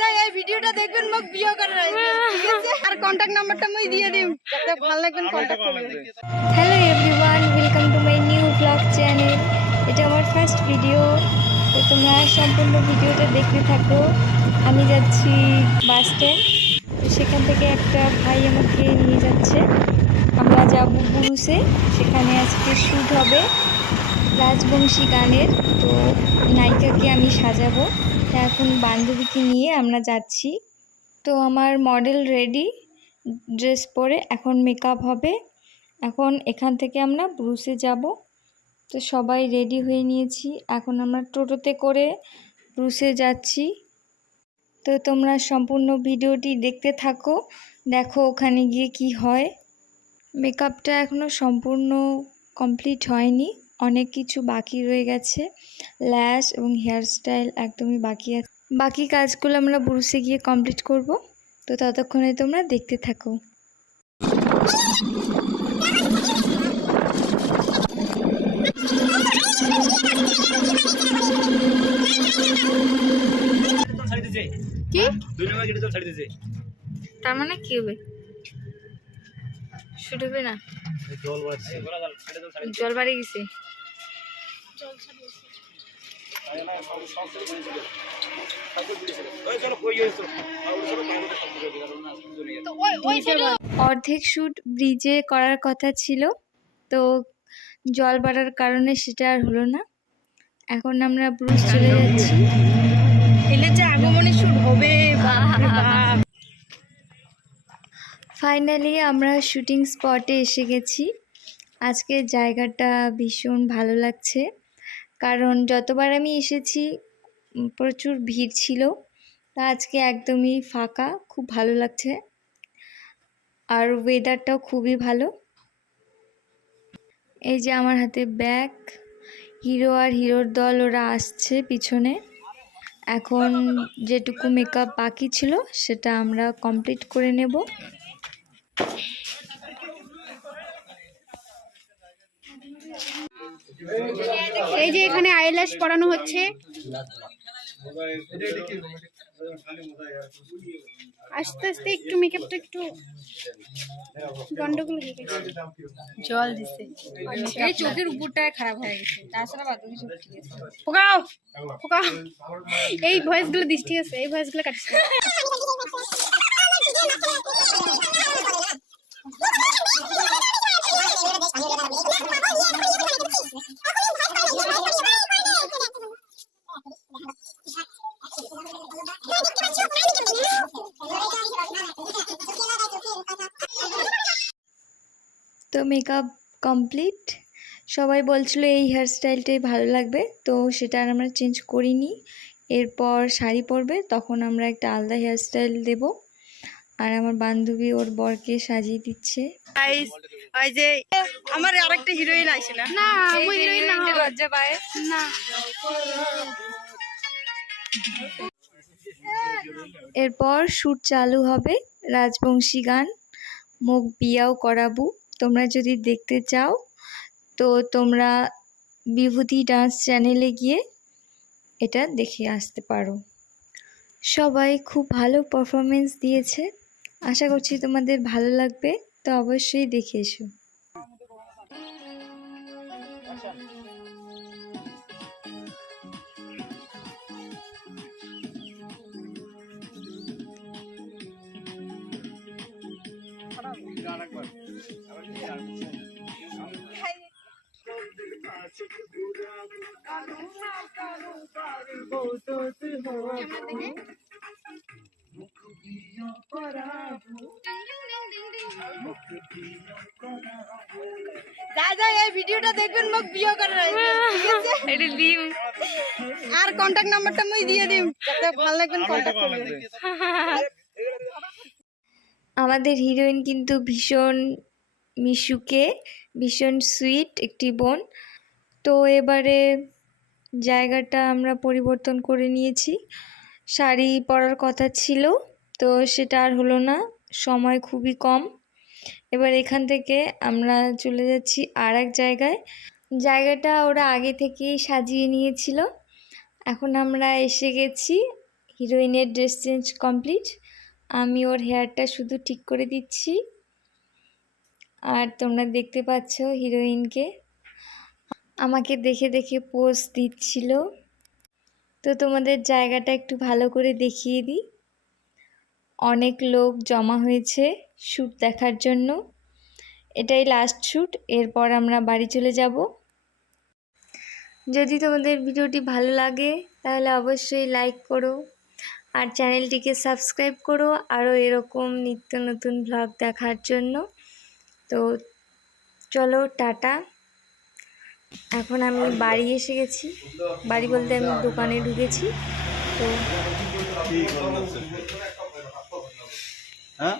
যা এই ভিডিওটা দেখবেন মোক বিয়ে করার আইবে ঠিক আছে আর কন্টাক্ট নাম্বারটা মই দিয়ে দিম যাতে ভালো লাগবেন কন্টাক্ট করবেন। Hello everyone, welcome to my new blog channel. এটা আমার ফার্স্ট ভিডিও, তো তোমরা সম্পূর্ণ ভিডিওটা দেখতে থাকো। আমি যাচ্ছি বাস স্ট্যান্ড, তো সেখান থেকে একটা ভাই আমাকে নিয়ে যাচ্ছে। আমরা যাব বুরুসে, সেখানে আজকে শ্যুট হবে রাজবংশী গানের। তো নায়িকাকে আমি সাজাবো, তা এখন বান্ধবীকে নিয়ে আমরা যাচ্ছি। তো আমার মডেল রেডি, ড্রেস পরে এখন মেকআপ হবে। এখন এখান থেকে আমরা ব্রুসে যাব। তো সবাই রেডি হয়ে নিয়েছি, এখন আমরা টোটোতে করে ব্রুসে যাচ্ছি। তো তোমরা সম্পূর্ণ ভিডিওটি দেখতে থাকো, দেখো ওখানে গিয়ে কি হয়। মেকআপটা এখনও সম্পূর্ণ কমপ্লিট হয়নি, অনেক কিছু বাকি রয়ে গেছে। ল্যাশ এবং হেয়ারস্টাইল একদমই বাকি আছে। বাকি কাজগুলো আমরা ব্রুসে গিয়ে কমপ্লিট করব। তো ততক্ষণে তোমরা দেখতে থাকো। কি তার মানে কি হবে? শুট হবে না? জল বাড়ি গেছে। অর্ধেক শ্যুট ব্রিজে করার কথা ছিল, তো জল বাড়ার কারণে সেটা আর হলো না। এখন আমরা ব্রুস চলে যাচ্ছি। এলে যে আগমনী শ্যুট হবে ফাইনালি আমরা শুটিং স্পটে এসে গেছি। আজকে জায়গাটা ভীষণ ভালো লাগছে, কারণ যতবার আমি এসেছি প্রচুর ভিড় ছিল, তা আজকে একদমই ফাঁকা, খুব ভালো লাগছে। আর ওয়েদারটাও খুবই ভালো। এই যে আমার হাতে ব্যাগ, হিরো আর হিরোর দল ওরা আসছে পিছনে। এখন যেটুকু মেকআপ বাকি ছিল সেটা আমরা কমপ্লিট করে নেব। এই যে এখানে আইল্যাশ পরানো হচ্ছে। আস্তে আস্তে একটু মেকআপটা একটু গন্ডগোল হয়ে গেছে, জল দিছে এই চোখের উপরটায় খারাপ হয়ে গেছে, তাছাড়া বাদ বাকি সব ঠিক আছে। পোকাও পোকাও এই ভয়েসগুলো দিস ঠিক আছে, এই ভয়েসগুলো কাটিস না। তো মেকআপ কমপ্লিট। সবাই বলছিল এই হেয়ারস্টাইলটাই ভালো লাগবে, তো সেটা আর আমরা চেঞ্জ করিনি। এরপর শাড়ি পরবে, তখন আমরা একটা আলাদা হেয়ারস্টাইল দেব। আর আমার বান্ধবী ওর বরকে সাজিয়ে দিচ্ছে। ওই যে আমার আরেকটা হিরোইন আইছে না, না আমি হিরোইন না, লজ্জা পায় না। এরপর শ্যুট চালু হবে, রাজবংশী গান, মুখ বিয়াও করাবো। তোমরা যদি দেখতে চাও তো তোমরা বিভূতি ডান্স চ্যানেলে গিয়ে এটা দেখে আসতে পারো। সবাই খুব ভালো পারফরমেন্স দিয়েছে, আশা করছি তোমাদের ভালো লাগবে, তো অবশ্যই দেখে এসো। যা যা এই ভিডিওটা দেখবেন মোক বিয়ে করার আইবে ঠিক আছে, এটা দিম আর কন্টাক্ট নাম্বারটা মই দিয়ে দিম যাতে ভালো লাগবেন কন্টাক্ট করবেন। আমাদের হিরোইন কিন্তু ভীষণ মিশুকে, ভীষণ সুইট একটি বোন। তো এবারে জায়গাটা আমরা পরিবর্তন করে নিয়েছি। শাড়ি পরার কথা ছিল, তো সেটা আর হলো না, সময় খুবই কম। এবার এখান থেকে আমরা চলে যাচ্ছি আর এক জায়গায়। জায়গাটা ওরা আগে থেকেই সাজিয়ে নিয়েছিল। এখন আমরা এসে গেছি হিরোইনের ড্রেস চেঞ্জ কমপ্লিট। আমি ওর হেয়ারটা শুধু ঠিক করে দিচ্ছি। আর তোমরা দেখতে পাচ্ছ হিরোইনকে আমাকে দেখে দেখে পোজ দিচ্ছিল। তো তোমাদের জায়গাটা একটু ভালো করে দেখিয়ে দিই। অনেক লোক জমা হয়েছে শ্যুট দেখার জন্য। এটাই লাস্ট শ্যুট, এরপর আমরা বাড়ি চলে যাব। যদি তোমাদের ভিডিওটি ভালো লাগে তাহলে অবশ্যই লাইক করো আর চ্যানেলটিকে সাবস্ক্রাইব করো আরও এরকম নিত্য নতুন ব্লগ দেখার জন্য। তো চলো টাটা। এখন আমি বাড়ি এসে গেছি, বাড়ি বলতে আমি দোকানে ঢুকেছি। তো হ্যাঁ